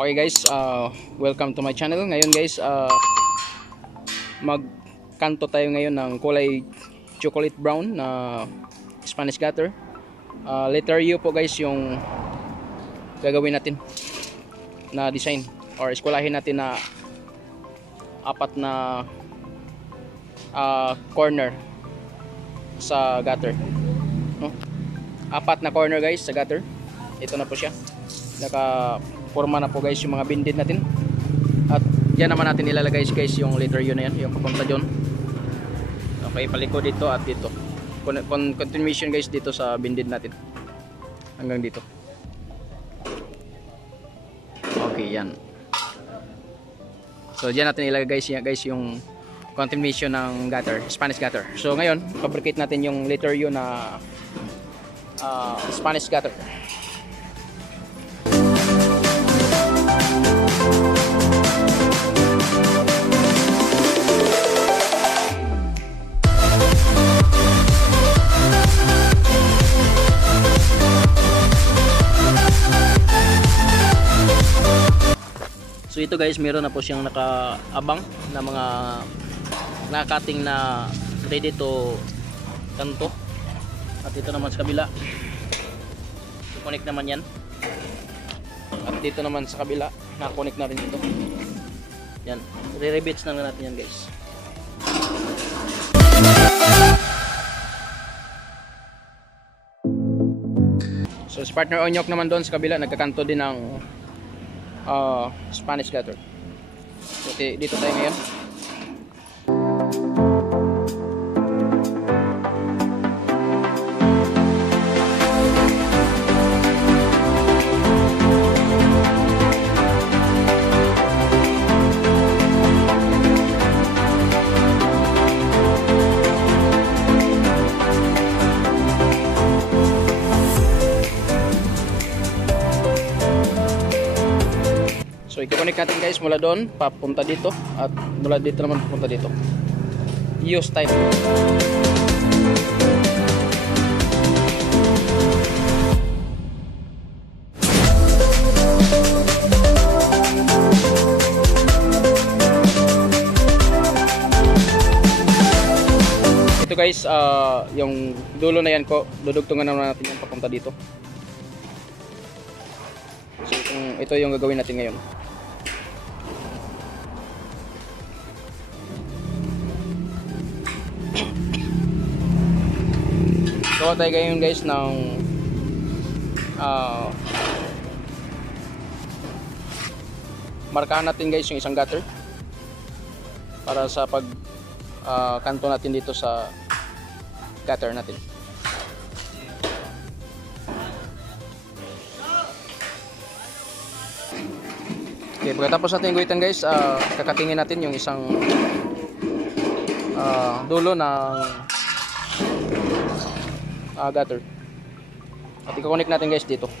Okay guys, welcome to my channel. Ngayon guys, magkanto tayo ngayon ng kulay chocolate brown na Spanish gutter. Letter U po guys yung gagawin natin na design or eskwelahin natin na apat na corner sa gutter, no? Apat na corner guys sa gutter. Ito na po siya. Naka-forma na po guys yung mga bindid natin. At yan naman natin ilalagay guys yung letter U na yan, yung papunta dyan. Okay, paliko dito at dito. Continuation guys dito sa bindid natin. Hanggang dito. Okay, yan. So dyan natin ilagay guys yung continuation ng gutter, Spanish gutter. So ngayon, fabricate natin yung letter U na Spanish gutter. So ito guys, meron na po siyang nakaabang na mga nakating na ready to kanto. At ito naman sa kabila, connect naman yan. At dito naman sa kabila, nakakonect na rin ito. Yan, re-rebits na natin yan guys. So si partner Onyok naman doon sa kabila, nagkakanto din ng Spanish gutter. Okay, dito tayo ngayon. So i-connect natin guys mula doon papunta dito at mula dito naman papunta dito. Use type. Ito guys, yung dulo na yan ko, dudugtungan naman natin yung papunta dito. So ito yung gagawin natin ngayon. So tayo ngayon guys ng markahan natin guys yung isang gutter para sa pag kanto natin dito sa gutter natin. Okay, pagkatapos natin guhitan guys, kakatingin natin yung isang dulo ng gutter at i-connect natin guys dito.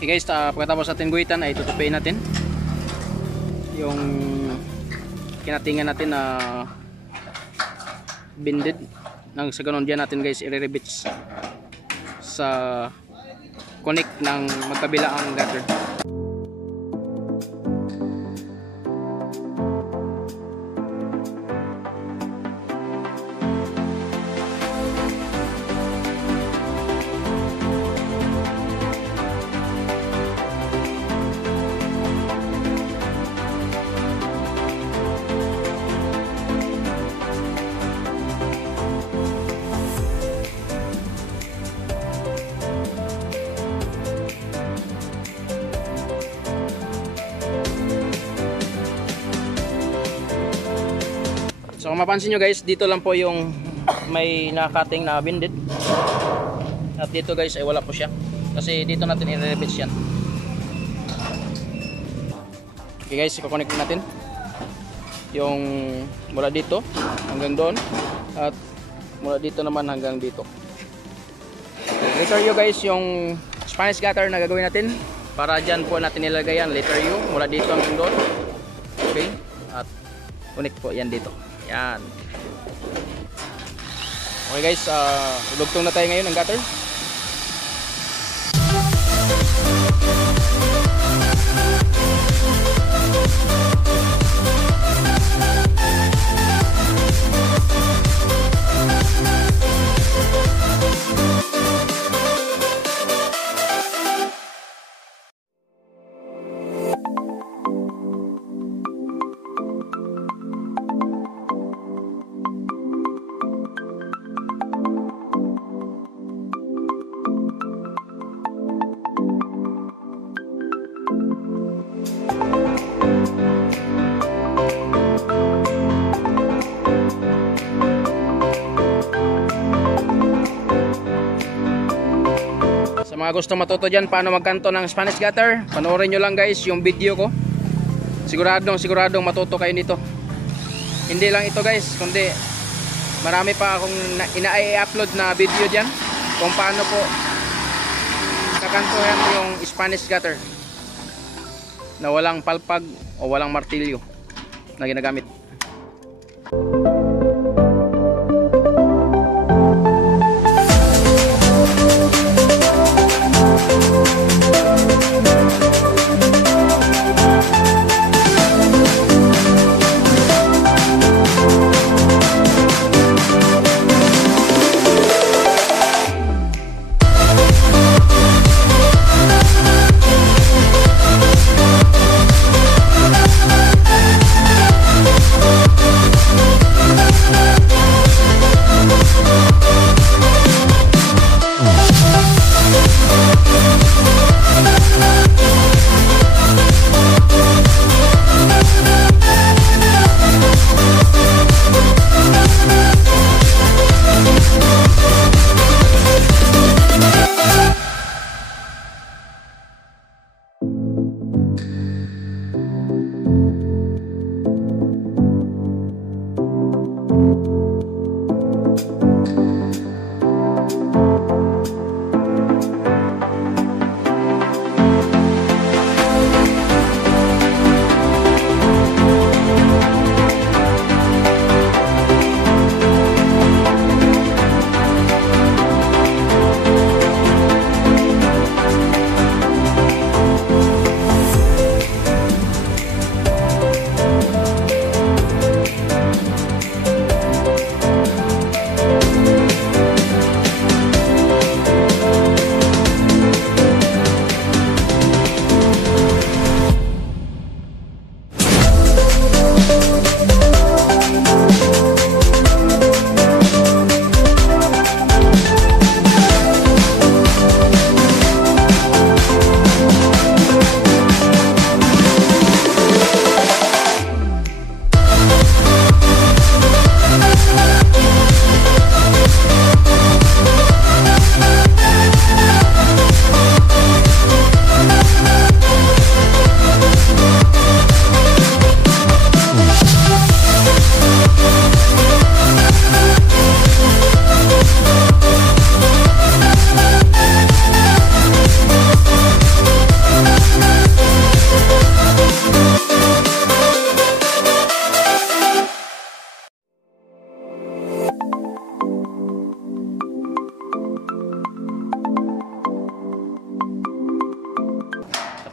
Okay guys, pagkatapos natin guhitan ay tutupiin natin yung kinatingan natin na binded. Nang sa ganun dyan natin guys i-rebits sa connect ng magkabilaang gutter. So kung mapansin nyo guys, dito lang po yung may nakating na binded. At dito guys ay wala po siya. Kasi dito natin i-rebits yan. Okay guys, i-connect natin. Yung mula dito hanggang doon. At mula dito naman hanggang dito. Letter U guys, yung Spanish gutter na gagawin natin. Para dyan po natin ilagay yan. Letter U, mula dito hanggang doon. Okay. At connect po yan dito. Yan. Okay guys, dugtong na tayo ngayon ng gutter. Mga gusto matuto dyan paano magkanto ng Spanish gutter, panoorin nyo lang guys yung video ko. Siguradong matuto kayo nito. Hindi lang ito guys, kundi marami pa akong ina-upload na video dyan kung paano po kakantuhan yung Spanish gutter na walang palpag o walang martilyo na ginagamit.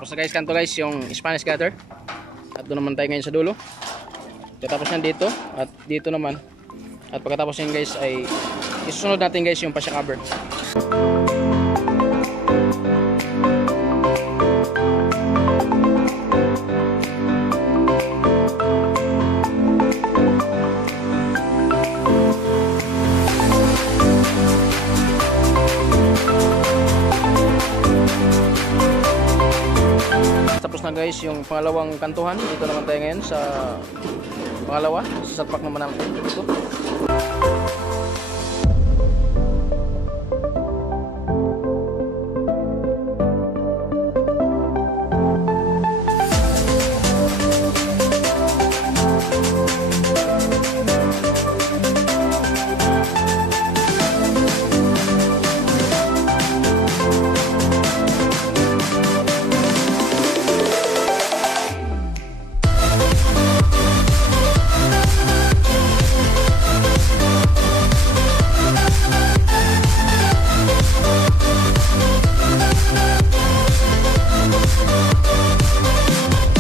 Tapos na guys, kanto guys yung Spanish gutter. At doon naman tayo ngayon sa dulo. Tapos yan dito at dito naman. At pagkatapos yan guys ay isusunod natin guys yung fascia cover. Tapos na guys yung pangalawang kantuhan. Dito naman tayo ngayon sa pangalawa. Sasalpak naman natin dito.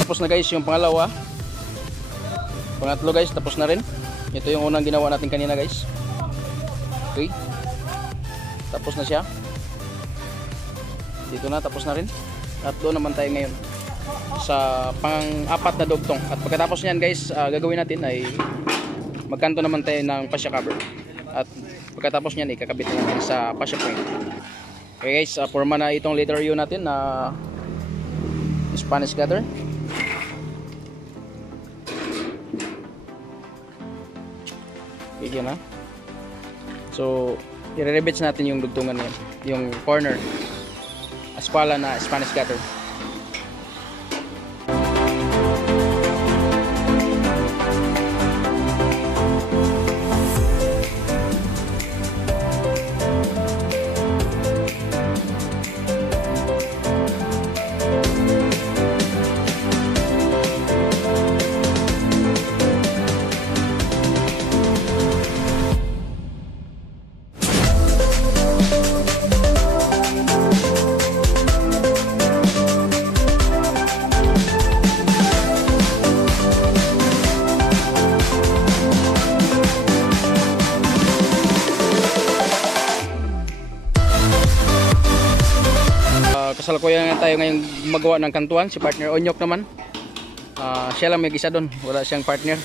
Tapos na guys yung pangalawa. Pangatlo guys, tapos na rin. Ito yung unang ginawa natin kanina guys. Okay. Tapos na siya. Dito na, tapos na rin. At doon naman tayo ngayon sa pang-apat na dugtong. At pagkatapos niyan guys, gagawin natin ay magkanto naman tayo ng fascia cover. At pagkatapos niyan, ikakabit natin sa fascia point. Okay guys, forma na itong letter U natin na Spanish gutter. Okay na. So, i-rebits natin yung dugtungan yan, yung corner. Askwala na Spanish gutter. Kasalukuyan nga tayo ngayong magawa ng kantuan. Si partner Onyok naman, siya lang may gisa doon, wala siyang partner.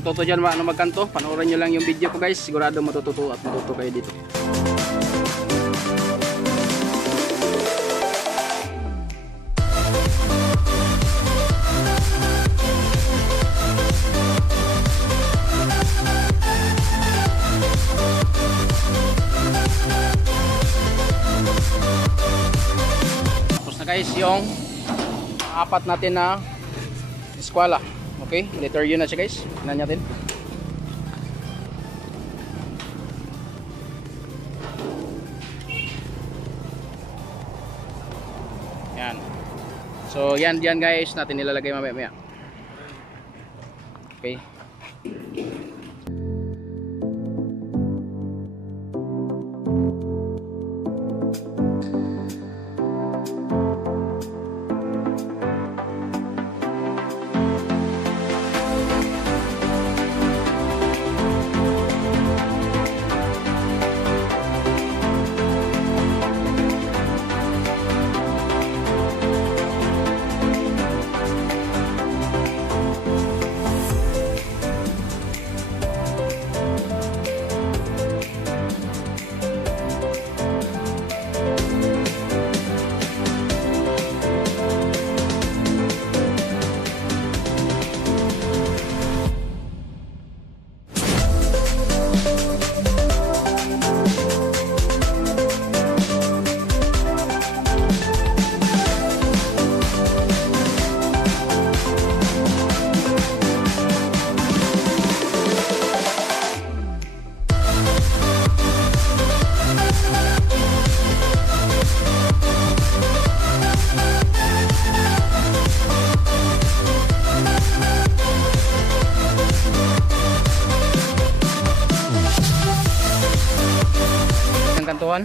Matuto dyan ano magkanto, panoorin nyo lang yung video ko guys, sigurado matututo at matuto kayo dito. Tapos na guys yung apat natin na eskwela. Okay, letter U na siya guys. Tingnan natin. Yan. So yan guys natin nilalagay mamaya. Okay. Kantuan.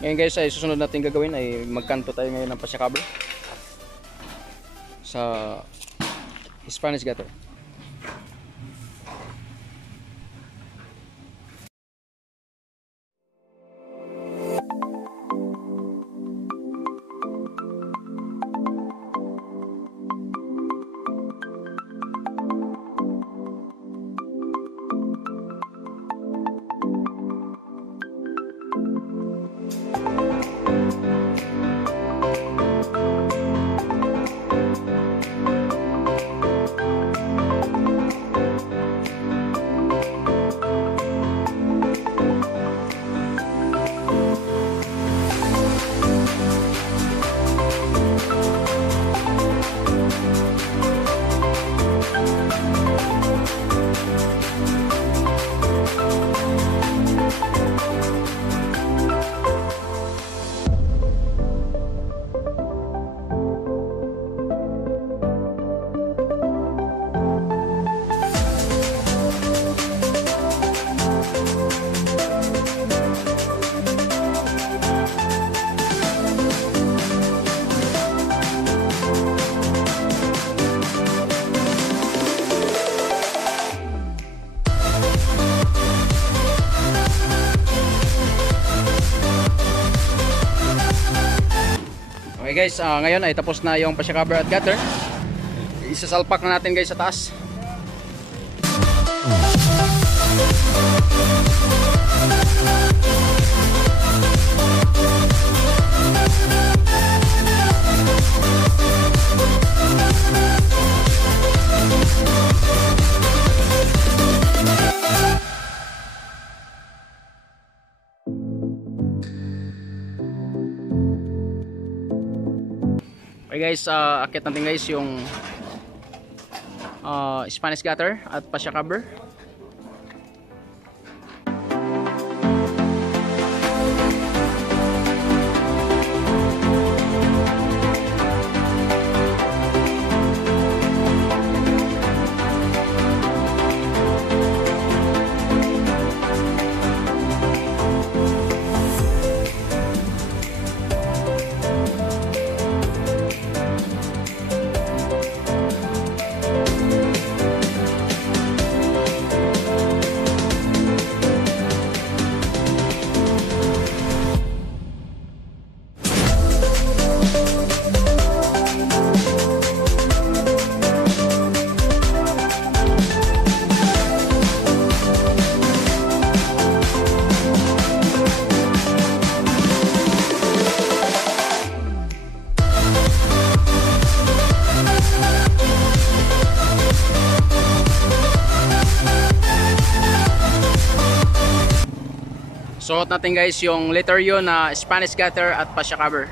Ngayon guys, ay susunod natin gagawin ay magkanto tayo ngayon ng pasya cover sa Spanish gutter. Okay guys, ngayon ay tapos na yung pasya cover at gutter. Isasalpak na natin guys sa taas. Okay guys, akit natin guys yung Spanish gutter at pasya cover. Suot natin guys yung letter U na Spanish gutter at pasya cover.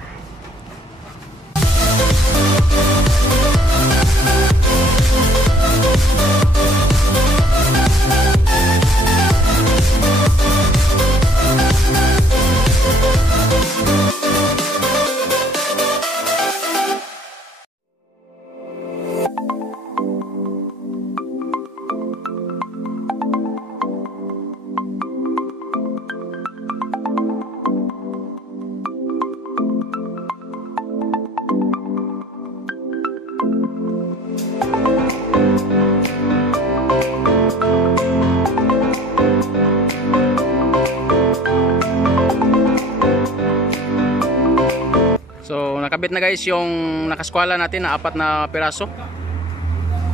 nakabit na guys yung nakaskwala natin na 4 na piraso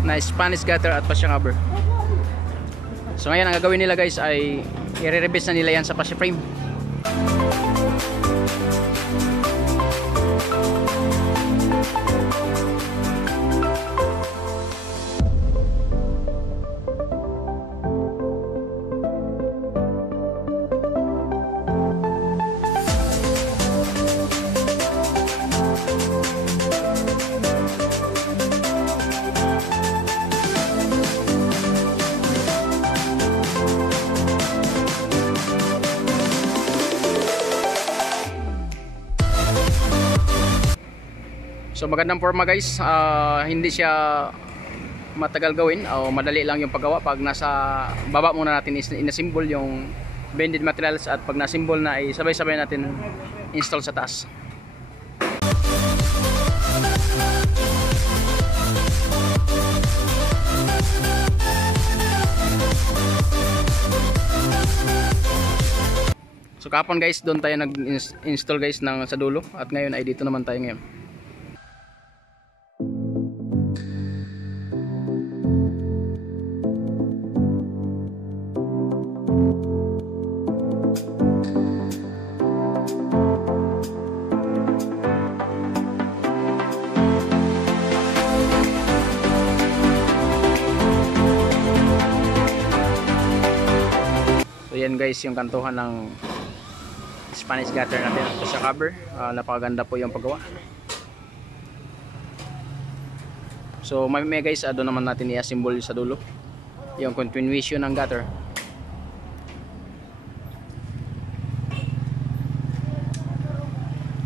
na Spanish gutter at fascia cover. So ngayon ang gagawin nila guys ay i-rebase na nila yan sa fascia frame. So magandang forma guys, hindi siya matagal gawin o madali lang yung paggawa pag nasa baba muna natin inasimbol yung bended materials at pag nasimbol na ay sabay-sabay natin install sa taas. So kahapon guys doon tayo nag-install guys ng sa dulo at ngayon ay dito naman tayo ngayon. So yan guys yung kantuhan ng Spanish gutter natin sa cover. Napakaganda po yung paggawa. So may guys, doon naman natin i-assemble sa dulo yung continuation ng gutter.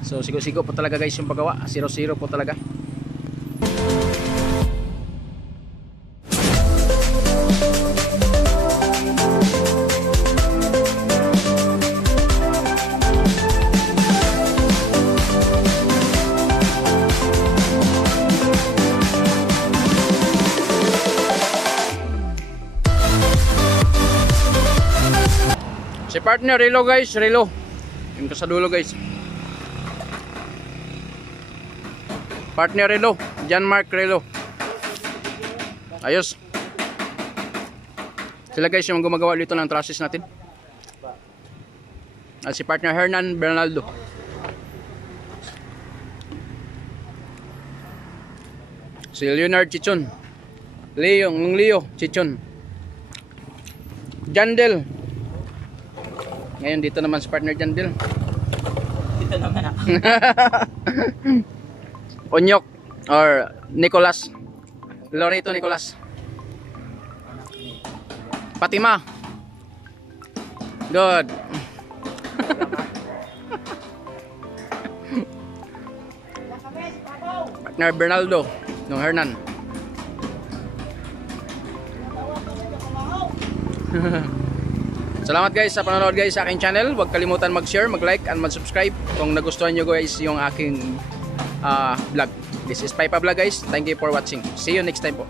So sigo-sigo po talaga guys yung paggawa, 0-0 po talaga. Si partner Relo guys, Relo. Yung sa dulo guys. Partner Relo, John Mark Relo. Ayos. Sila guys yung gumagawa dito ng trusses natin. At si partner Hernan Bernaldo. Si Leonard Chichon. Leo Chichon. Jandel. Ngayon dito naman si partner Jandel. Dito naman ako. Onyok or Nicolas. Loreto Nicolas. Fatima. Good. Partner Bernaldo ng Hernan. Salamat guys sa panonood guys sa aking channel. Huwag kalimutan mag-share, mag-like, and mag-subscribe kung nagustuhan nyo guys yung aking vlog. This is Paipa Vlog guys. Thank you for watching. See you next time po.